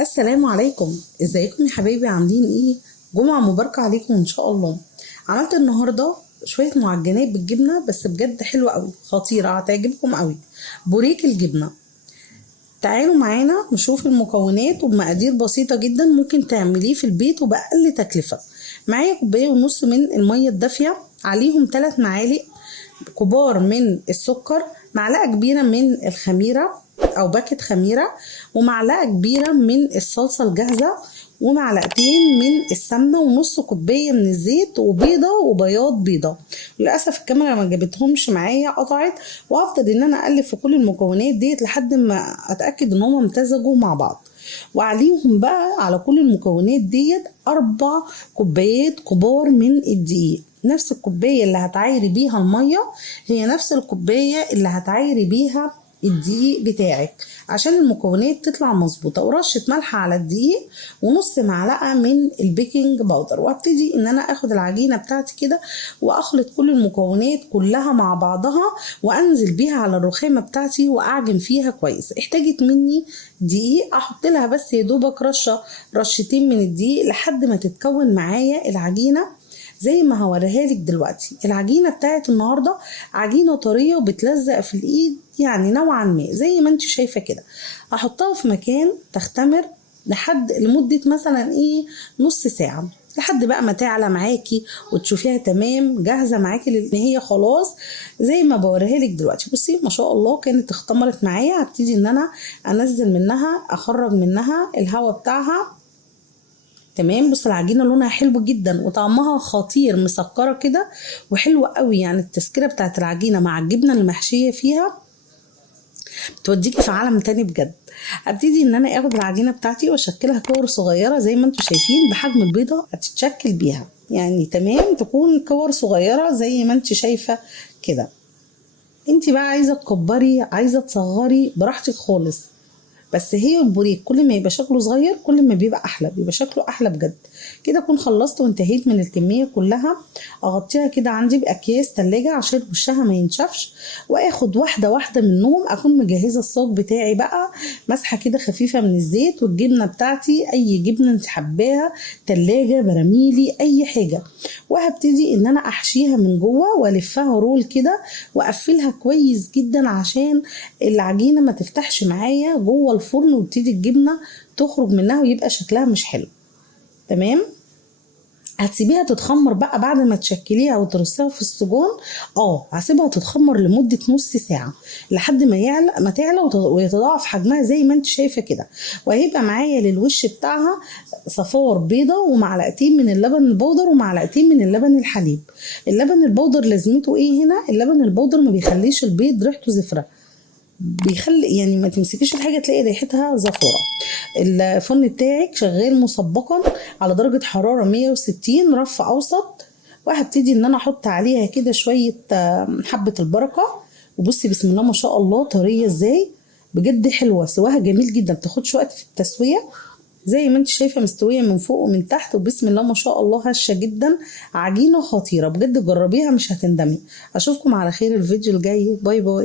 السلام عليكم، ازيكم يا حبايبي؟ عاملين ايه؟ جمعة مباركة عليكم ان شاء الله. عملت النهاردة شوية معجنات بالجبنة، بس بجد حلوة قوي، خطيرة، هتعجبكم قوي. بوريك الجبنة. تعالوا معانا نشوف المكونات، وبمقادير بسيطة جدا ممكن تعمليه في البيت وبأقل تكلفة. معايا كوباية ونص من المية الدافية، عليهم 3 معالق كبار من السكر، معلقة كبيرة من الخميرة أو باكت خميرة، ومعلقة كبيرة من الصلصة الجاهزة، ومعلقتين من السمنة، ونص كوباية من الزيت، وبيضة وبياض بيضة. للأسف الكاميرا ما جابتهمش معايا، قطعت. وهفضل إن أنا أقلب في كل المكونات ديت لحد ما أتأكد إن هما امتزجوا مع بعض. وعليهم بقى على كل المكونات ديت 4 كوبايات كبار من الدقيق. نفس الكوباية اللي هتعايري بيها المية هي نفس الكوباية اللي هتعايري بيها الدقيق بتاعك، عشان المكونات تطلع مظبوطه. ورشه ملح على الدقيق، ونص معلقه من البيكنج باودر. وابتدي ان انا اخد العجينه بتاعتي كده واخلط كل المكونات كلها مع بعضها، وانزل بيها على الرخامه بتاعتي واعجن فيها كويس. احتاجت مني دقيق، احط لها بس يا دوبك رشتين من الدقيق لحد ما تتكون معايا العجينه زي ما هوريها لك دلوقتي. العجينه بتاعت النهارده عجينه طريه وبتلزق في الايد، يعني نوعا ما زي ما انت شايفه كده. هحطها في مكان تختمر لمده مثلا نص ساعه، لحد بقى ما تعلى معاكي وتشوفيها تمام جاهزه معاكي، لان هي خلاص زي ما بوريها لك دلوقتي. بصي ما شاء الله كانت اختمرت معايا. هبتدي ان انا انزل منها، اخرج منها الهواء بتاعها. تمام. بص العجينه لونها حلو جدا وطعمها خطير، مسكره كده وحلوه قوي. يعني التسكيره بتاعت العجينه مع الجبنه المحشيه فيها توديكي في عالم تاني بجد. ابتدي ان انا اخد العجينه بتاعتي واشكلها كور صغيره زي ما انتم شايفين، بحجم البيضه هتتشكل بيها. يعني تمام، تكون كور صغيره زي ما انت شايفه كده. انت بقى عايزه تكبري، عايزه تصغري، براحتك خالص. بس هي البوريك كل ما يبقى شكله صغير كل ما بيبقى احلى، بيبقى شكله احلى بجد. كده اكون خلصت وانتهيت من الكميه كلها. اغطيها كده عندي باكياس تلاجة عشان وشها ما ينشفش، واخد واحده واحده منهم. اكون مجهزه الصاج بتاعي بقى، مسحه كده خفيفه من الزيت، والجبنه بتاعتي اي جبنه انت حباها، تلاجة، براميلي، اي حاجه. وهبتدي ان انا احشيها من جوه والفها رول كده، واقفلها كويس جدا عشان العجينه ما تفتحش معايا جوه الفرن وتبتدي الجبنه تخرج منها ويبقى شكلها مش حلو. تمام. هتسيبيها تتخمر بقى بعد ما تشكليها وترصيها في السجون. هسيبها تتخمر لمده نص ساعه لحد ما تعلى ويتضاعف حجمها زي ما انت شايفه كده. وهيبقى معايا للوش بتاعها صفار بيضه ومعلقتين من اللبن البودر ومعلقتين من اللبن الحليب. اللبن البودر لازمته ايه هنا؟ اللبن البودر ما بيخليش البيض ريحته زفره، بيخلي يعني ما تمسكيش الحاجه تلاقي ريحتها زفاره. الفرن بتاعك شغال مسبقا على درجه حراره 160 رف اوسط. وهبتدي ان انا احط عليها كده شويه حبه البركه. وبصي بسم الله ما شاء الله طريه ازاي، بجد حلوه، سواها جميل جدا، بتاخدش وقت في التسويه. زي ما انت شايفه مستويه من فوق ومن تحت، وبسم الله ما شاء الله هشه جدا. عجينه خطيره بجد، جربيها مش هتندمي. اشوفكم على خير الفيديو الجاي. باي باي.